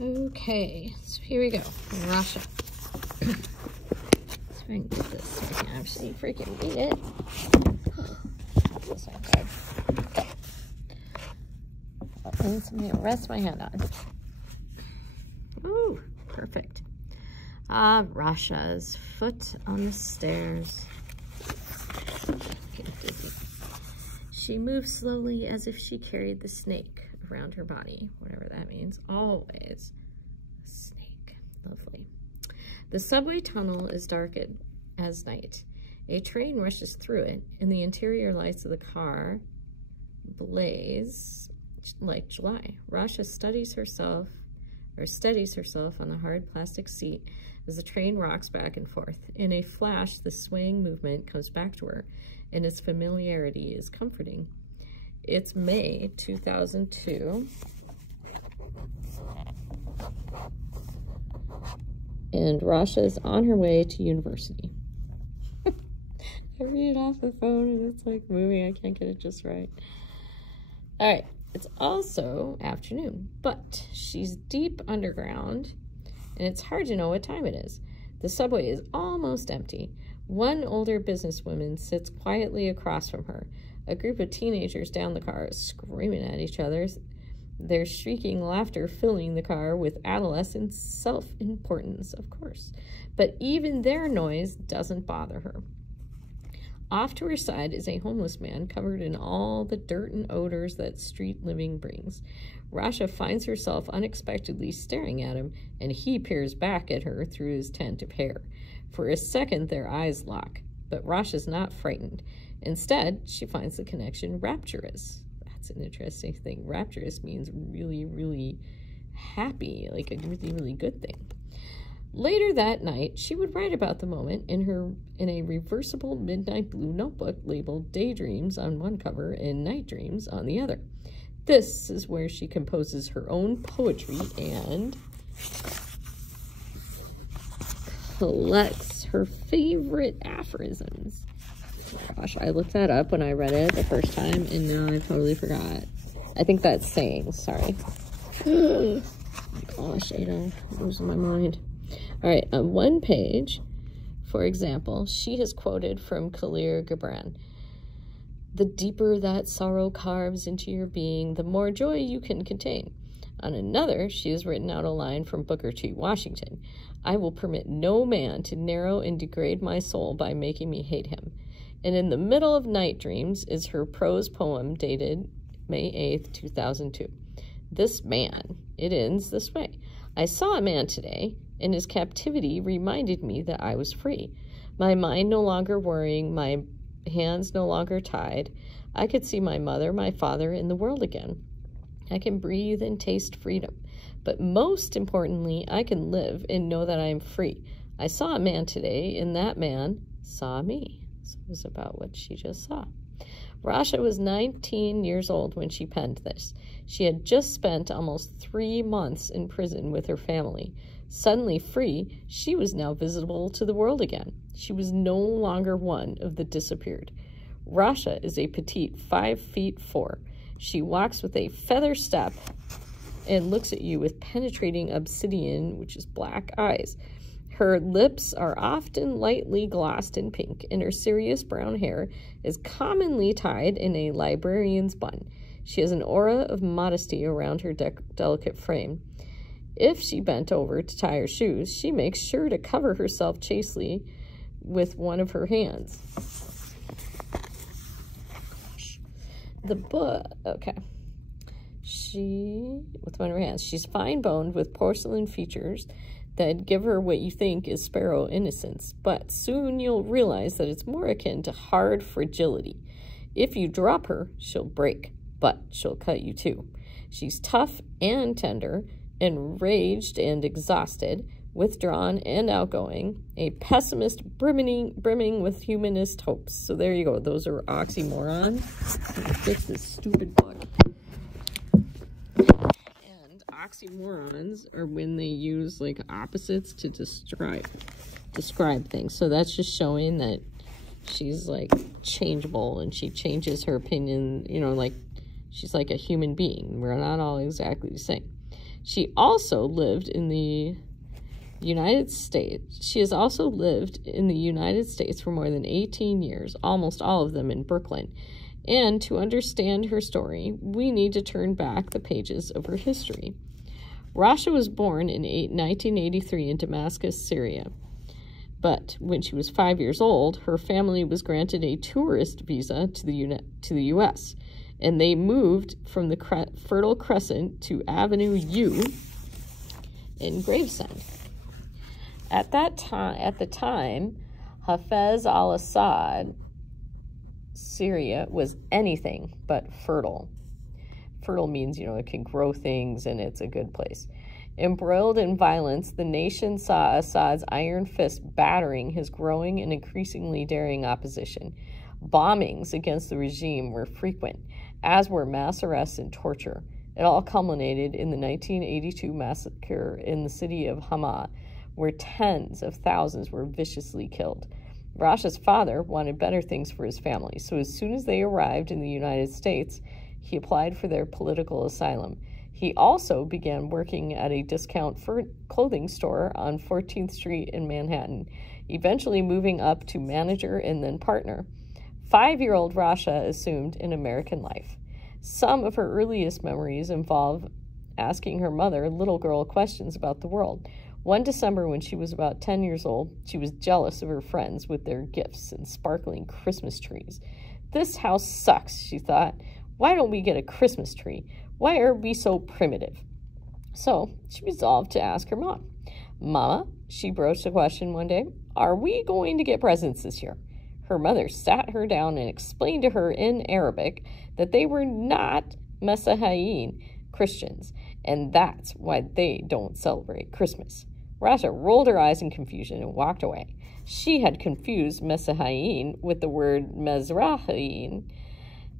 Okay, so here we go. Rasha. Let's see if I can get this so I can actually freaking read it. This one good. Okay. And something to rest my hand on. Ooh, perfect. Rasha's foot on the stairs. Get dizzy. She moves slowly as if she carried the snake around her body, whatever that means. Always a snake. Lovely. The subway tunnel is dark as night. A train rushes through it, and the interior lights of the car blaze like July. Rasha steadies herself on the hard plastic seat as the train rocks back and forth. In a flash, the swaying movement comes back to her, and its familiarity is comforting. It's May 2002. And Rasha is on her way to university. I read it off the phone and it's like moving. I can't get it just right. All right. It's also afternoon, but she's deep underground and it's hard to know what time it is. The subway is almost empty. One older businesswoman sits quietly across from her. A group of teenagers down the car is screaming at each other. Their shrieking laughter filling the car with adolescent self-importance, of course. But even their noise doesn't bother her. Off to her side is a homeless man covered in all the dirt and odors that street living brings. Rasha finds herself unexpectedly staring at him, and he peers back at her through his tent of hair. For a second, their eyes lock, but Rasha's not frightened. Instead, she finds the connection rapturous. That's an interesting thing. Rapturous means really, really happy, like a really, really good thing. Later that night, she would write about the moment in a reversible midnight blue notebook labeled Daydreams on one cover and Night Dreams on the other. This is where she composes her own poetry and collects her favorite aphorisms. Gosh, I looked that up when I read it the first time, and now I totally forgot. I think that's sayings, sorry. Oh my gosh, I'm losing my mind. All right, on one page, for example, she has quoted from Khalil Gibran. The deeper that sorrow carves into your being, the more joy you can contain. On another, she has written out a line from Booker T. Washington. I will permit no man to narrow and degrade my soul by making me hate him. And in the middle of Night Dreams is her prose poem dated May 8th, 2002. This man, it ends this way. I saw a man today, and his captivity reminded me that I was free. My mind no longer worrying, my hands no longer tied. I could see my mother, my father, and the world again. I can breathe and taste freedom. But most importantly, I can live and know that I am free. I saw a man today, and that man saw me. So it was about what she just saw. Rasha was 19 years old when she penned this. She had just spent almost 3 months in prison with her family. Suddenly free, she was now visible to the world again. She was no longer one of the disappeared. Rasha is a petite 5'4". She walks with a feather step and looks at you with penetrating obsidian, which is black, eyes. Her lips are often lightly glossed in pink, and her serious brown hair is commonly tied in a librarian's bun. She has an aura of modesty around her delicate frame. If she bent over to tie her shoes, she makes sure to cover herself chastely with one of her hands. Gosh. The book, okay. With one of her hands, she's fine-boned with porcelain features that give her what you think is sparrow innocence, but soon you'll realize that it's more akin to hard fragility. If you drop her, she'll break, but she'll cut you too. She's tough and tender, enraged and exhausted, withdrawn and outgoing, a pessimist brimming with humanist hopes. So there you go. Those are oxymorons. Fix this stupid book. And oxymorons are when they use like opposites to describe things. So that's just showing that she's like changeable and she changes her opinion, you know, like she's like a human being. We're not all exactly the same. She also lived in the United States. She has also lived in the United States for more than 18 years, almost all of them in Brooklyn. And to understand her story, we need to turn back the pages of her history. Rasha was born in 1983 in Damascus, Syria. But when she was 5 years old, her family was granted a tourist visa to the U.S., and they moved from the Fertile Crescent to Avenue U in Gravesend. At the time, Hafez al-Assad, Syria, was anything but fertile. Fertile means, it can grow things and it's a good place. Embroiled in violence, the nation saw Assad's iron fist battering his growing and increasingly daring opposition. Bombings against the regime were frequent, as were mass arrests and torture. It all culminated in the 1982 massacre in the city of Hama, where tens of thousands were viciously killed. Rasha's father wanted better things for his family, so as soon as they arrived in the United States, he applied for their political asylum. He also began working at a discount clothing store on 14th Street in Manhattan, eventually moving up to manager and then partner. 5-year-old Rasha assumed an American life. Some of her earliest memories involve asking her mother little girl questions about the world. One December, when she was about 10 years old, she was jealous of her friends with their gifts and sparkling Christmas trees. "This house sucks," she thought. "Why don't we get a Christmas tree? Why are we so primitive?" So she resolved to ask her mom. "Mama," she broached the question one day, "are we going to get presents this year?" Her mother sat her down and explained to her in Arabic that they were not Messihain Christians, and that's why they don't celebrate Christmas. Rasha rolled her eyes in confusion and walked away. She had confused Messihain with the word Mizrahiin,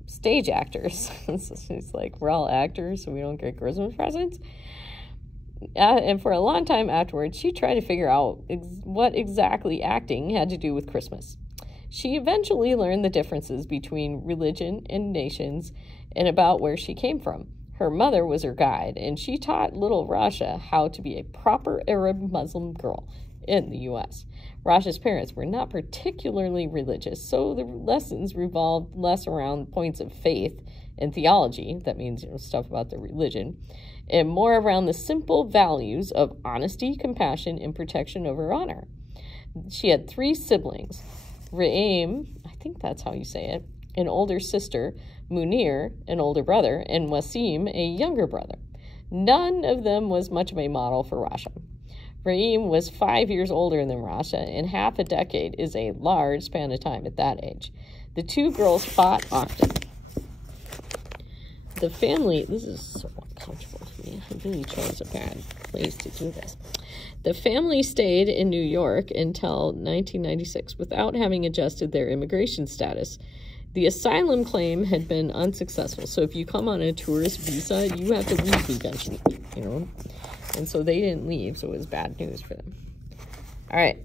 stage actors. So she's like, we're all actors, so we don't get Christmas presents. And for a long time afterwards, she tried to figure out what exactly acting had to do with Christmas. She eventually learned the differences between religion and nations and about where she came from. Her mother was her guide, and she taught little Rasha how to be a proper Arab Muslim girl in the U.S. Rasha's parents were not particularly religious, so the lessons revolved less around points of faith and theology, that means stuff about the religion, and more around the simple values of honesty, compassion, and protection of her honor. She had 3 siblings. Re'im, I think that's how you say it, an older sister, Munir, an older brother, and Wasim, a younger brother. None of them was much of a model for Rasha. Re'im was 5 years older than Rasha, and half a decade is a large span of time at that age. The 2 girls fought often. The family, this is so uncomfortable to me. I really chose a bad place to do this. The family stayed in New York until 1996 without having adjusted their immigration status. The asylum claim had been unsuccessful, so if you come on a tourist visa, you have to leave eventually, And so they didn't leave, so it was bad news for them. All right.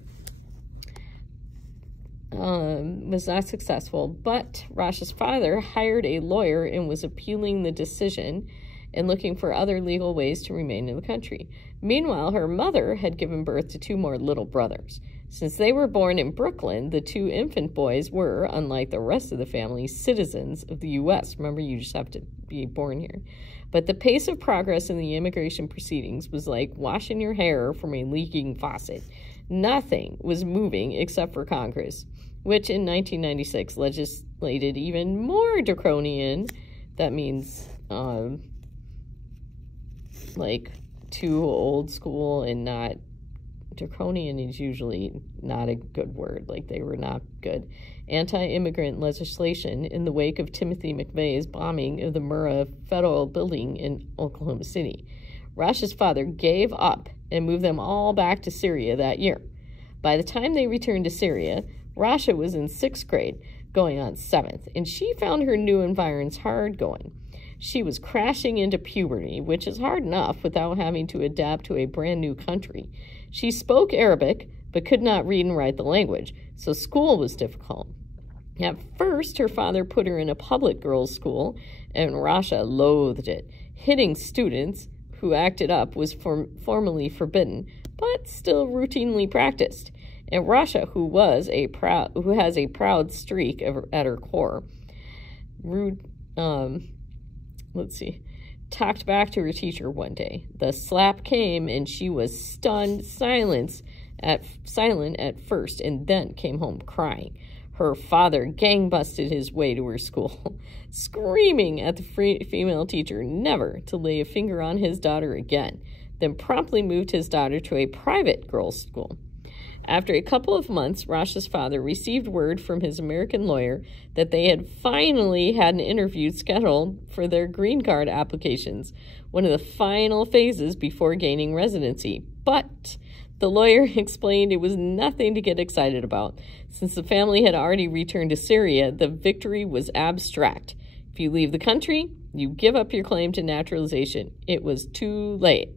Was not successful, but Rasha's father hired a lawyer and was appealing the decision and looking for other legal ways to remain in the country. Meanwhile, her mother had given birth to 2 more little brothers. Since they were born in Brooklyn, the 2 infant boys were, unlike the rest of the family, citizens of the U.S. Remember, you just have to be born here. But the pace of progress in the immigration proceedings was like washing your hair from a leaking faucet. Nothing was moving except for Congress, which in 1996 legislated even more draconian. That means, like, too old school and not... Draconian is usually not a good word. Like, they were not good. Anti-immigrant legislation in the wake of Timothy McVeigh's bombing of the Murrah Federal Building in Oklahoma City. Rasha's father gave up and moved them all back to Syria that year. By the time they returned to Syria, Rasha was in 6th grade, going on 7th, and she found her new environs hard going. She was crashing into puberty, which is hard enough without having to adapt to a brand new country. She spoke Arabic, but could not read and write the language, so school was difficult. At first, her father put her in a public girls' school, and Rasha loathed it, hitting students who acted up was formally forbidden, but still routinely practiced. And Rasha, who has a proud streak at her core, talked back to her teacher one day. The slap came, and she was stunned, silent at first, and then came home crying. Her father gang-busted his way to her school, screaming at the female teacher never to lay a finger on his daughter again, then promptly moved his daughter to a private girls' school. After a couple of months, Rasha's father received word from his American lawyer that they had finally had an interview scheduled for their green card applications, one of the final phases before gaining residency. But the lawyer explained it was nothing to get excited about. Since the family had already returned to Syria, the victory was abstract. If you leave the country, you give up your claim to naturalization. It was too late.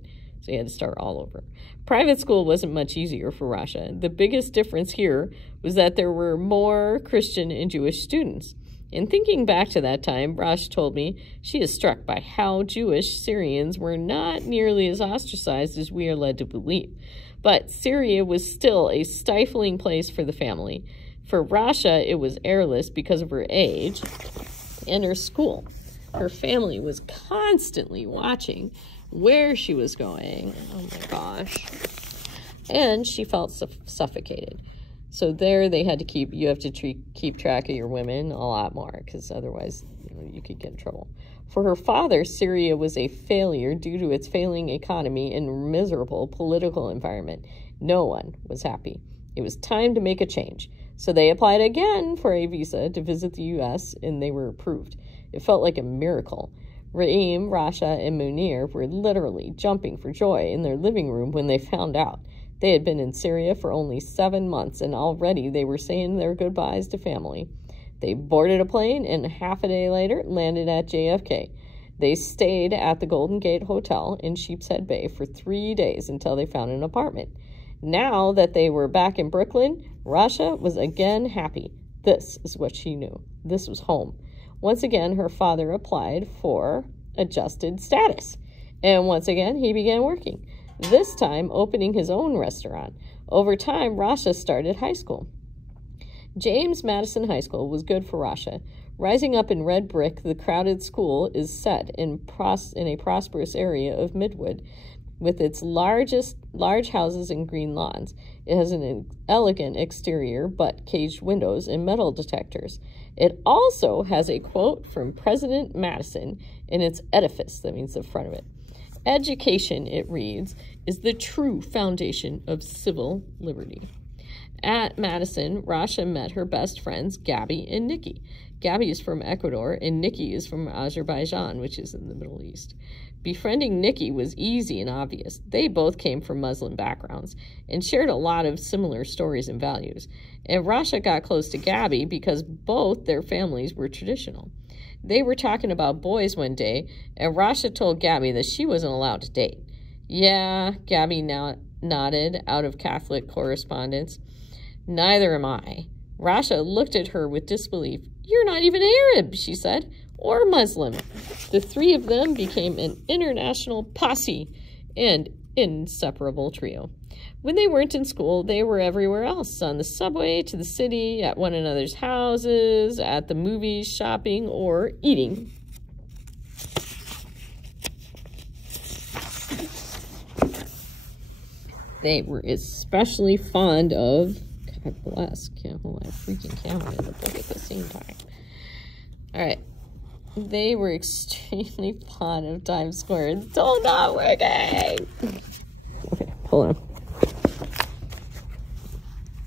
So he had to start all over. Private school wasn't much easier for Rasha. The biggest difference here was that there were more Christian and Jewish students. In thinking back to that time, Rasha told me she is struck by how Jewish Syrians were not nearly as ostracized as we are led to believe. But Syria was still a stifling place for the family. For Rasha, it was airless because of her age and her school. Her family was constantly watching where she was going. Oh my gosh. And she felt suffocated. So there they had to keep track of your women a lot more, because otherwise you could get in trouble. For her father, Syria was a failure due to its failing economy and miserable political environment. No one was happy. It was time to make a change. So they applied again for a visa to visit the U.S., and they were approved. It felt like a miracle. Raim, Rasha, and Munir were literally jumping for joy in their living room when they found out. They had been in Syria for only 7 months, and already they were saying their goodbyes to family. They boarded a plane, and half a day later landed at JFK. They stayed at the Golden Gate Hotel in Sheepshead Bay for 3 days until they found an apartment. Now that they were back in Brooklyn, Rasha was again happy. This is what she knew. This was home. Once again, her father applied for adjusted status. And once again, he began working, this time opening his own restaurant. Over time, Rasha started high school. James Madison High School was good for Rasha. Rising up in red brick, the crowded school is set in a prosperous area of Midwood, with its large houses and green lawns. It has an elegant exterior, but caged windows and metal detectors. It also has a quote from President Madison in its edifice, that means the front of it. Education, it reads, is the true foundation of civil liberty. At Madison, Rasha met her best friends, Gabby and Nikki. Gabby is from Ecuador, and Nikki is from Azerbaijan, which is in the Middle East. Befriending Nikki was easy and obvious. They both came from Muslim backgrounds and shared a lot of similar stories and values. And Rasha got close to Gabby because both their families were traditional. They were talking about boys one day, and Rasha told Gabby that she wasn't allowed to date. Yeah, Gabby nodded out of Catholic correspondence. Neither am I. Rasha looked at her with disbelief. You're not even Arab, she said, or Muslim. The three of them became an international posse and inseparable trio. When they weren't in school, they were everywhere else, on the subway, to the city, at one another's houses, at the movies, shopping, or eating. They were especially fond of, God bless, can't hold my freaking camera in the book at the same time. All right. They were extremely fond of Times Square. It's still not working. Okay, hold on.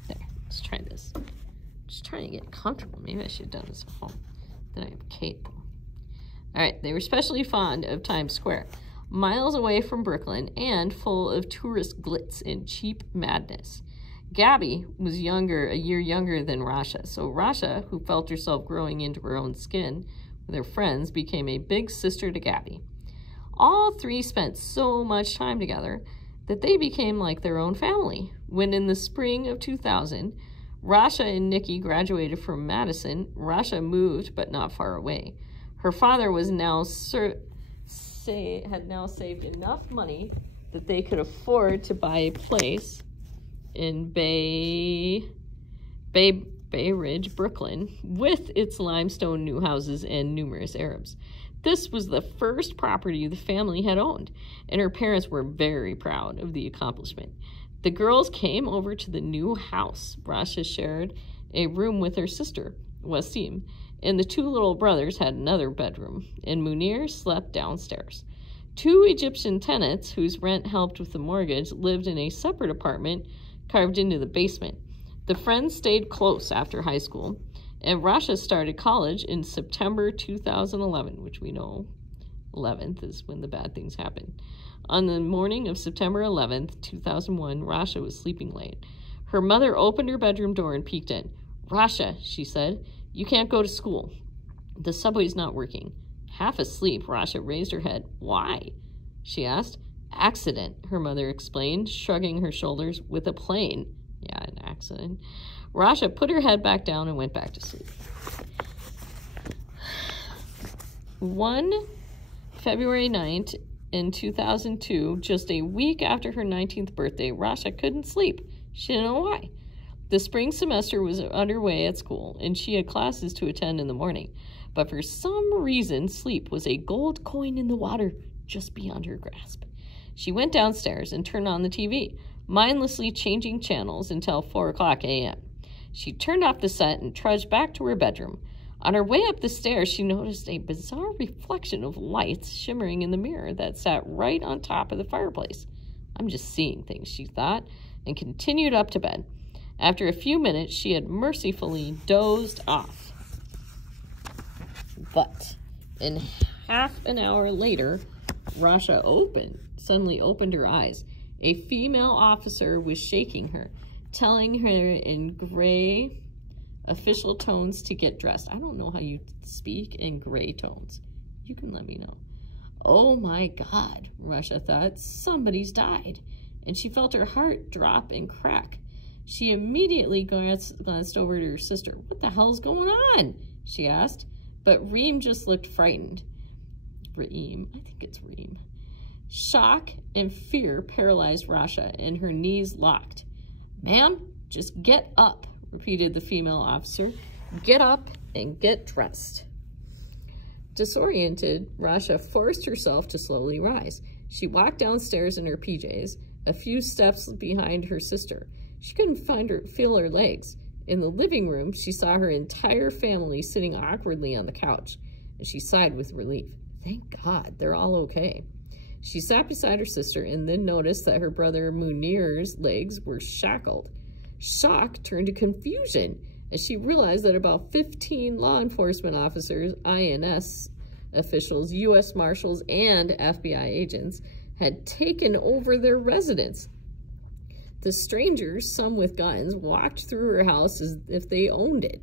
There, let's try this. Just trying to get comfortable. Maybe I should have done this at home. Then I have Kate, though. All right, they were especially fond of Times Square, miles away from Brooklyn and full of tourist glitz and cheap madness. Gabby was a year younger than Rasha, so Rasha, who felt herself growing into her own skin with her friends, became a big sister to Gabby. All three spent so much time together that they became like their own family. When in the spring of 2000, Rasha and Nikki graduated from Madison, Rasha moved, but not far away. Her father was now had now saved enough money that they could afford to buy a place in Bay Ridge, Brooklyn, with its limestone new houses and numerous Arabs. This was the first property the family had owned, and her parents were very proud of the accomplishment. The girls came over to the new house. Rasha shared a room with her sister, Wasim, and the two little brothers had another bedroom, and Munir slept downstairs. Two Egyptian tenants, whose rent helped with the mortgage, lived in a separate apartment carved into the basement. The friends stayed close after high school, and Rasha started college in September 2011, which we know 11th is when the bad things happen. On the morning of September 11th, 2001, Rasha was sleeping late. Her mother opened her bedroom door and peeked in. "Rasha," she said, "you can't go to school. The subway's not working." Half asleep, Rasha raised her head. "Why?" she asked. "Accident," her mother explained, shrugging her shoulders. "With a plane." Yeah, an accident. Rasha put her head back down and went back to sleep. One February 9th in 2002, just a week after her 19th birthday, Rasha couldn't sleep. She didn't know why. The spring semester was underway at school, and she had classes to attend in the morning. But for some reason, sleep was a gold coin in the water just beyond her grasp. She went downstairs and turned on the TV, mindlessly changing channels until 4 o'clock a.m. She turned off the set and trudged back to her bedroom. On her way up the stairs, she noticed a bizarre reflection of lights shimmering in the mirror that sat right on top of the fireplace. "I'm just seeing things," she thought, and continued up to bed. After a few minutes, she had mercifully dozed off. But in half an hour later, Rasha suddenly opened her eyes. A female officer was shaking her, telling her in gray official tones to get dressed. I don't know how you speak in gray tones. You can let me know. "Oh my God," Rasha thought, "somebody's died." And she felt her heart drop and crack. She immediately glanced over to her sister. "What the hell's going on?" she asked. But Reem just looked frightened. Reem, I think it's Reem. Shock and fear paralyzed Rasha, and her knees locked. "Ma'am, just get up," repeated the female officer. "Get up and get dressed." Disoriented, Rasha forced herself to slowly rise. She walked downstairs in her PJs, a few steps behind her sister. She couldn't feel her legs. In the living room, she saw her entire family sitting awkwardly on the couch, and she sighed with relief. Thank God, they're all okay. She sat beside her sister and then noticed that her brother Munir's legs were shackled. Shock turned to confusion as she realized that about 15 law enforcement officers, INS officials, U.S. Marshals, and FBI agents had taken over their residence. The strangers, some with guns, walked through her house as if they owned it.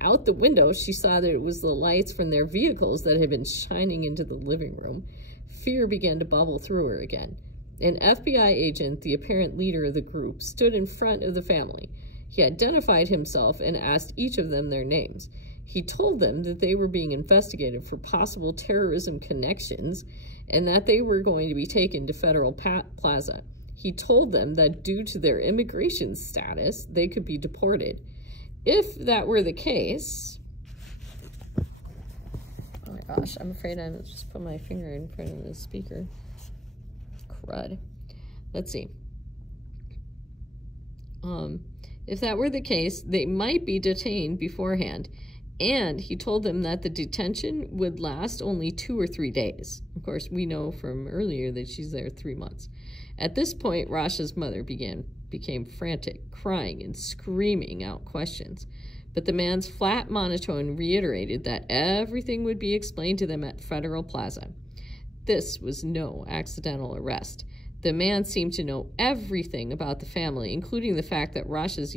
Out the window, she saw that it was the lights from their vehicles that had been shining into the living room. Fear began to bubble through her again. An FBI agent, the apparent leader of the group, stood in front of the family. He identified himself and asked each of them their names. He told them that they were being investigated for possible terrorism connections and that they were going to be taken to Federal Plaza. He told them that due to their immigration status, they could be deported. If that were the case... Oh my gosh, I'm afraid I just put my finger in front of the speaker. Crud. Let's see. If that were the case, they might be detained beforehand. And he told them that the detention would last only 2 or 3 days. Of course, we know from earlier that she's there 3 months. At this point, Rasha's mother became frantic, crying and screaming out questions. But the man's flat monotone reiterated that everything would be explained to them at Federal Plaza. This was no accidental arrest. The man seemed to know everything about the family, including the fact that Rasha's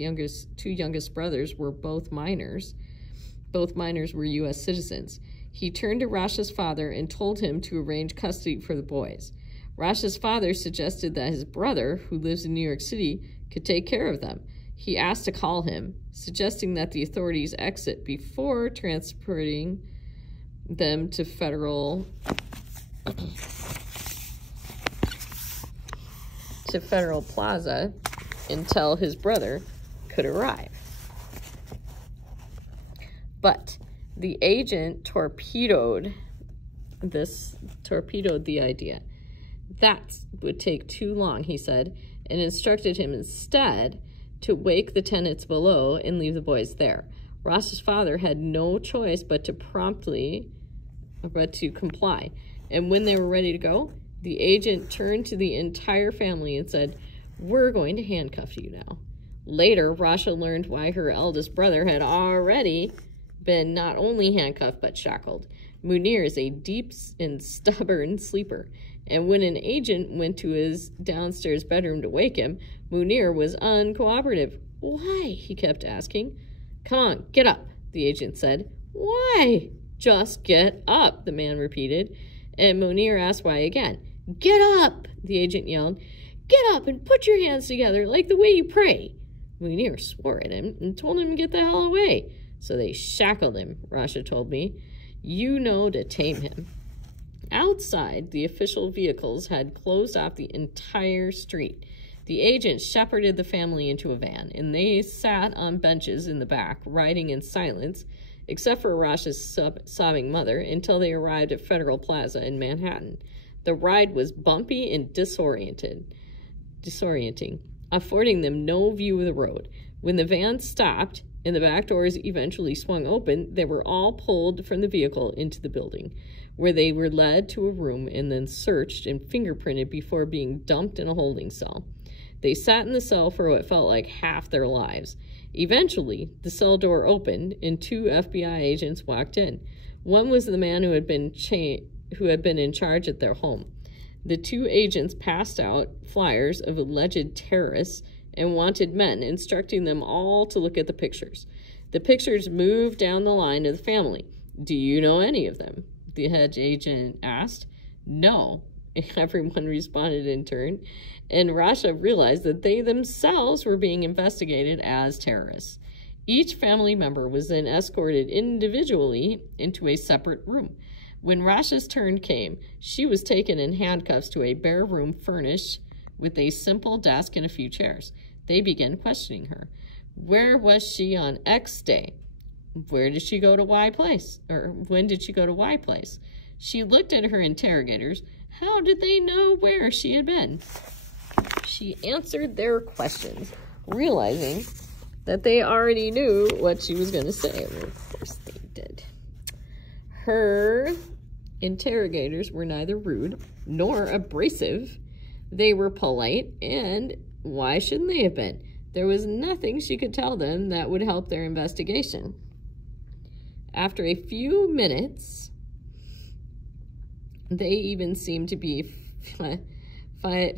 two youngest brothers were both minors. Both minors were U.S. citizens. He turned to Rasha's father and told him to arrange custody for the boys. Rasha's father suggested that his brother, who lives in New York City, could take care of them. He asked to call him, suggesting that the authorities exit before transporting them to Federal to Federal Plaza until his brother could arrive. But the agent torpedoed the idea. That would take too long, he said, and instructed him instead to wake the tenants below and leave the boys there. Rasha's father had no choice but to comply. And when they were ready to go, the agent turned to the entire family and said, "We're going to handcuff you now." Later, Rasha learned why her eldest brother had already been not only handcuffed but shackled. Munir is a deep and stubborn sleeper, and when an agent went to his downstairs bedroom to wake him, Munir was uncooperative. "Why?" he kept asking. "Come on, get up," the agent said. "Why?" "Just get up," the man repeated, and Munir asked why again. "Get up," the agent yelled. "Get up and put your hands together like the way you pray." Munir swore at him and told him to get the hell away. "So they shackled him," Rasha told me. "You know, to tame him." Outside, the official vehicles had closed off the entire street. The agent shepherded the family into a van, and they sat on benches in the back, riding in silence, except for Rasha's sobbing mother, until they arrived at Federal Plaza in Manhattan. The ride was bumpy and disorienting, affording them no view of the road. When the van stopped and the back doors eventually swung open, they were all pulled from the vehicle into the building, where they were led to a room and then searched and fingerprinted before being dumped in a holding cell. They sat in the cell for what felt like half their lives. Eventually, the cell door opened and 2 FBI agents walked in. One was the man who had been in charge at their home. The 2 agents passed out flyers of alleged terrorists and wanted men, instructing them all to look at the pictures. The pictures moved down the line of the family. "Do you know any of them?" the head agent asked. "No," everyone responded in turn, and Rasha realized that they themselves were being investigated as terrorists. Each family member was then escorted individually into a separate room. When Rasha's turn came, she was taken in handcuffs to a bare room furnished with a simple desk and a few chairs. They began questioning her. Where was she on X day? Where did she go to Y place? Or when did she go to Y place? She looked at her interrogators. How did they know where she had been? She answered their questions, realizing that they already knew what she was going to say. Well, of course they did. Her interrogators were neither rude nor abrasive. They were polite, and why shouldn't they have been? There was nothing she could tell them that would help their investigation. After a few minutes, they even seemed to be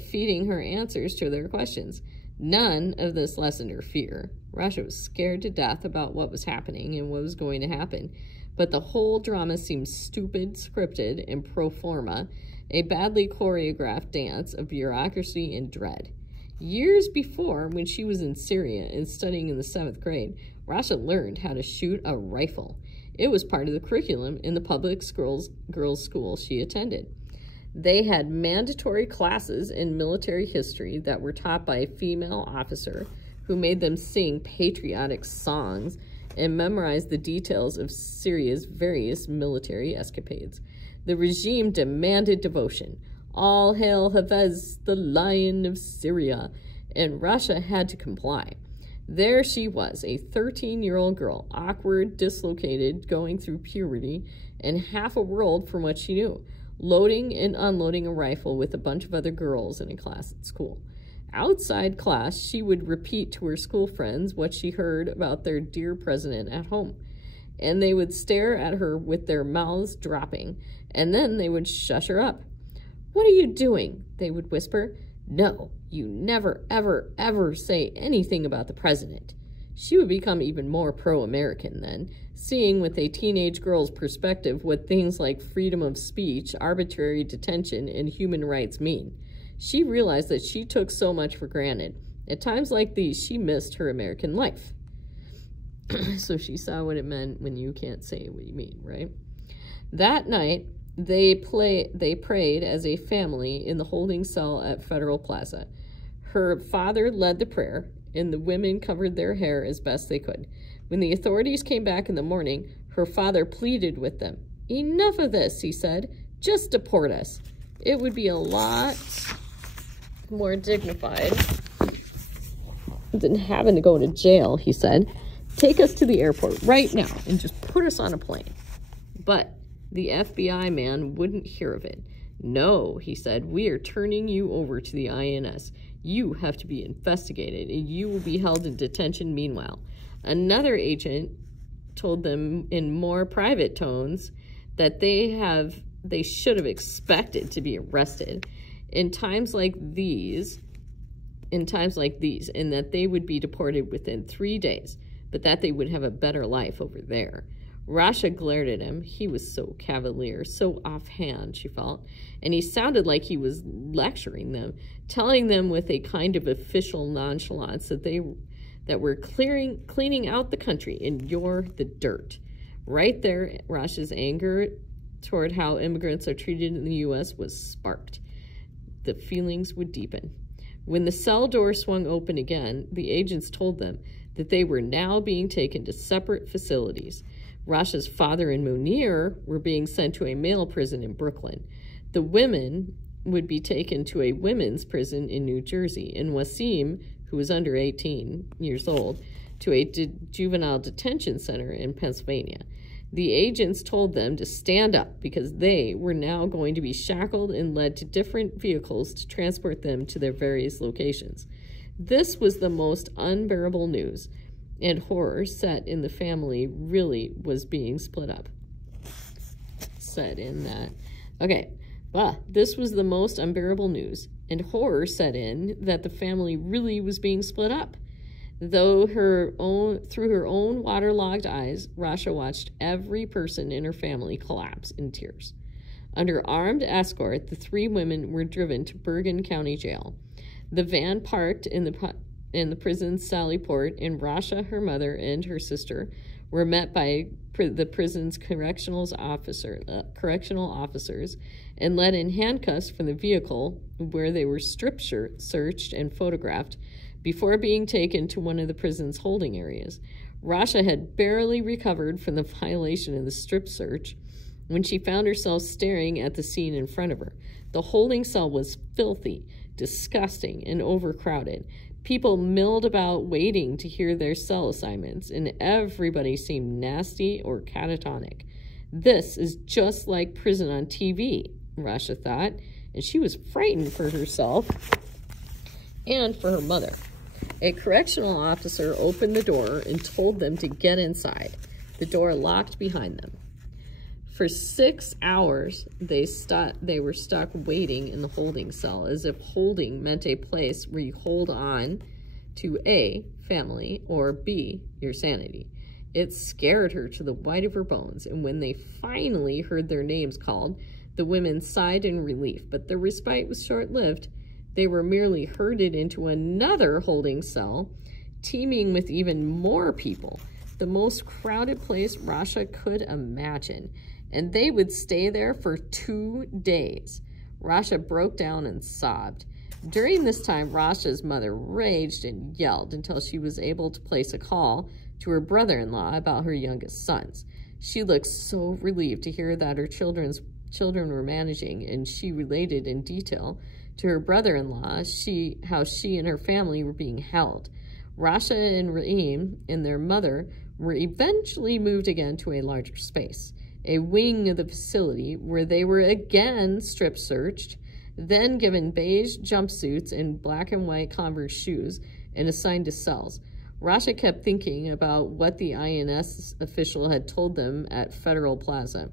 feeding her answers to their questions. None of this lessened her fear. Rasha was scared to death about what was happening and what was going to happen. But the whole drama seemed stupid, scripted, and pro forma, a badly choreographed dance of bureaucracy and dread. Years before, when she was in Syria and studying in the 7th grade, Rasha learned how to shoot a rifle. It was part of the curriculum in the public girls' school she attended. They had mandatory classes in military history that were taught by a female officer who made them sing patriotic songs and memorize the details of Syria's various military escapades. The regime demanded devotion. All hail Hafez, the Lion of Syria, and Rasha had to comply. There she was, a 13-year-old girl, awkward, dislocated, going through puberty, and half a world from what she knew, loading and unloading a rifle with a bunch of other girls in a class at school. Outside class, she would repeat to her school friends what she heard about their dear president at home, and they would stare at her with their mouths dropping, and then they would shush her up. "What are you doing?" they would whisper. "No, you never, ever, ever say anything about the president." She would become even more pro-American then, seeing with a teenage girl's perspective what things like freedom of speech, arbitrary detention, and human rights mean. She realized that she took so much for granted. At times like these, she missed her American life. So she saw what it meant when you can't say what you mean, right? That night, they prayed as a family in the holding cell at Federal Plaza. Her father led the prayer, and the women covered their hair as best they could. When the authorities came back in the morning, her father pleaded with them. "Enough of this," he said. "Just deport us. It would be a lot more dignified than having to go to jail," he said. "Take us to the airport right now and just put us on a plane." But the FBI man wouldn't hear of it. "No," he said, "we are turning you over to the INS. You have to be investigated, and you will be held in detention meanwhile." Another agent told them in more private tones that they should have expected to be arrested in times like these, and that they would be deported within 3 days, but that they would have a better life over there. Rasha glared at him. He was so cavalier, so offhand, she felt, and he sounded like he was lecturing them, telling them with a kind of official nonchalance that we're cleaning out the country, and you're the dirt. Right there, Rasha's anger toward how immigrants are treated in the U.S. was sparked. The feelings would deepen. When the cell door swung open again, the agents told them that they were now being taken to separate facilities. Rasha's father and Munir were being sent to a male prison in Brooklyn. The women would be taken to a women's prison in New Jersey, and Wasim, who was under 18 years old, to a juvenile detention center in Pennsylvania. The agents told them to stand up because they were now going to be shackled and led to different vehicles to transport them to their various locations. This was the most unbearable news, and horror set in the family really was being split up. Said in that. Okay, well, this was the most unbearable news, and horror set in that the family really was being split up. Through her own waterlogged eyes, Rasha watched every person in her family collapse in tears. Under armed escort, the 3 women were driven to Bergen County Jail. The van parked in the prison's sally port, and Rasha, her mother, and her sister were met by the prison's correctional officers and led in handcuffs from the vehicle, where they were strip searched and photographed before being taken to one of the prison's holding areas. Rasha had barely recovered from the violation of the strip search when she found herself staring at the scene in front of her. The holding cell was filthy, disgusting, and overcrowded. People milled about waiting to hear their cell assignments, and everybody seemed nasty or catatonic. This is just like prison on TV, Rasha thought, and she was frightened for herself and for her mother. A correctional officer opened the door and told them to get inside. The door locked behind them. For 6 hours, they were stuck waiting in the holding cell, as if holding meant a place where you hold on to A, family, or B, your sanity. It scared her to the white of her bones, and when they finally heard their names called, the women sighed in relief, but the respite was short-lived. They were merely herded into another holding cell, teeming with even more people, the most crowded place Rasha could imagine. And they would stay there for 2 days. Rasha broke down and sobbed. During this time, Rasha's mother raged and yelled until she was able to place a call to her brother-in-law about her youngest sons. She looked so relieved to hear that her children were managing, and she related in detail to her brother-in-law how she and her family were being held. Rasha and Raim and their mother were eventually moved again to a larger space, a wing of the facility, where they were again strip searched, then given beige jumpsuits and black and white Converse shoes and assigned to cells. Rasha kept thinking about what the INS official had told them at Federal Plaza,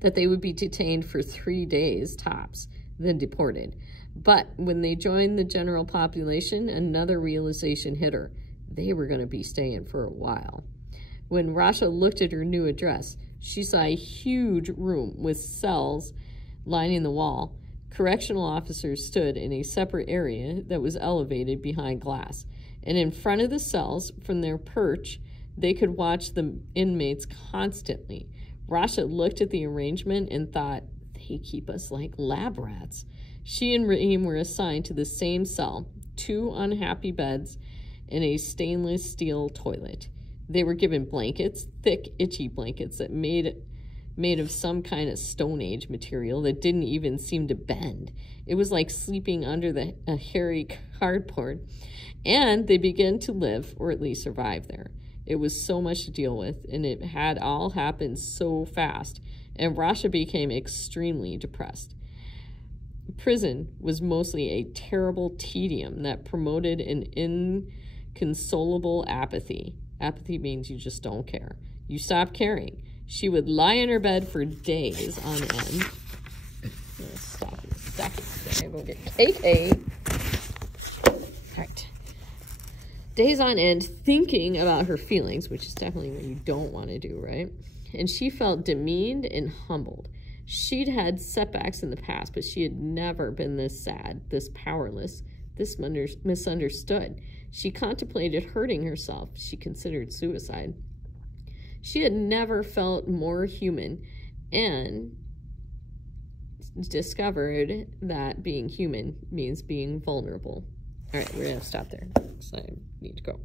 that they would be detained for 3 days tops, then deported. But when they joined the general population, another realization hit her. They were going to be staying for a while. When Rasha looked at her new address, she saw a huge room with cells lining the wall. Correctional officers stood in a separate area that was elevated behind glass, and in front of the cells, from their perch, they could watch the inmates constantly. Rasha looked at the arrangement and thought, they keep us like lab rats. She and Raim were assigned to the same cell, 2 unhappy beds, and a stainless steel toilet. They were given blankets, thick, itchy blankets that made of some kind of Stone Age material that didn't even seem to bend. It was like sleeping under a hairy cardboard. And they began to live, or at least survive there. It was so much to deal with, and it had all happened so fast, and Rasha became extremely depressed. Prison was mostly a terrible tedium that promoted an inconsolable apathy. Apathy means you just don't care. You stop caring. She would lie in her bed for days on end. Stop in a second. I'm going to go get KK. All right. Days on end thinking about her feelings, which is definitely what you don't want to do, right? And she felt demeaned and humbled. She'd had setbacks in the past, but she had never been this sad, this powerless, this misunderstood. She contemplated hurting herself. She considered suicide. She had never felt more human and discovered that being human means being vulnerable. All right, we're going to stop there because I need to go.